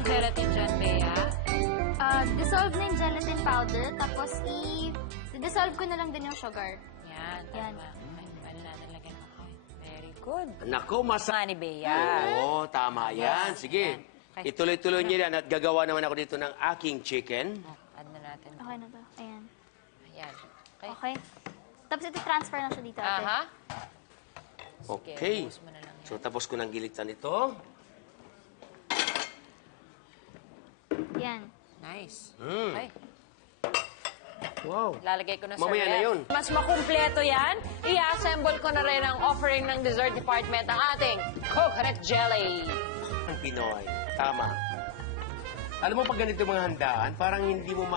ng gelatin dyan, Bea? Dissolve na yung gelatin powder, tapos i-dissolve ko na lang din yung sugar. Yan. Yan. Ano na nalagyan ako? Very good. Nako, Nga ni Bea. Oo, tama yan. Sige. Okay. Ituloy-tuloy niyo yan at gagawa naman ako dito ng aking chicken. Add na natin. Okay na to. Ayan. Ayan. Okay. Okay. Tapos ito transfer na siya dito. ate. Aha. Okay. Ubus mo na lang yan. So, tapos ko ng gilitan ito. Yan. Nice. Mm. Okay. Wow. Lalagay ko na sa Mamaya ref. na yun. Mas makumpleto yan, i-assemble ko na rin ang offering ng dessert department ang ating coconut jelly. Ang Pinoy. Tama. Alam mo, pag ganito mga handaan, parang hindi mo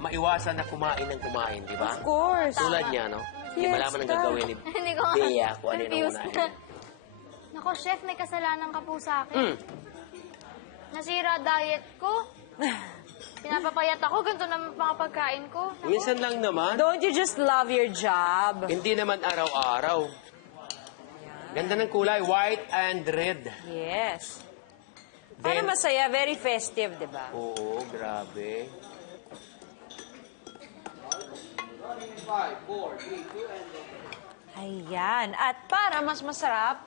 maiwasan na kumain ng kumain, di ba? Of course. Tulad niya, no? Hindi Yes, malaman ang tama. gagawin ni Hindi ko Bea kung ano yung confused unahin. na. Nako, chef, may kasalanan ka po sa akin. Mm. Nasira diet ko. Pinapapayat ako, ganito naman mga pagkain ko. Nako. Minsan lang naman. Don't you just love your job? Hindi naman araw-araw. Ganda ng kulay, white and red. Yes. Para Then- masaya, very festive, di ba? Oo, grabe. Ayan. At para mas masarap,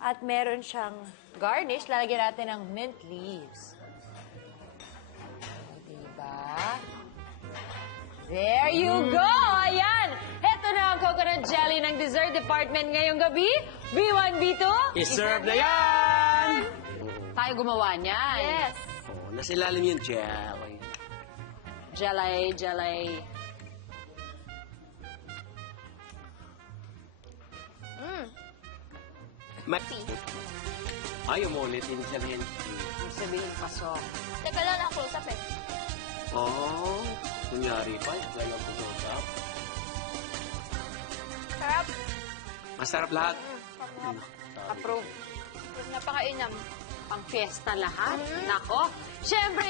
at meron siyang garnish, lalagyan natin ng mint leaves. Diba? There you go! Ayan! Heto na ang coconut jelly ng dessert department ngayong gabi. B1, B2, I-serve na yan! tayo gumawa niyan. Yes. Oh, nasilalim yung gel. Jelly, jelly. Ayaw mo ulit yung sabihin. Ibig sabihin, pasok. Teka lang, close up eh. Oh, kunyari pa, ayaw ko up. Sarap. Masarap lahat. Approve. Napakainam. Pang fiesta lahat. Nako. Siyempre,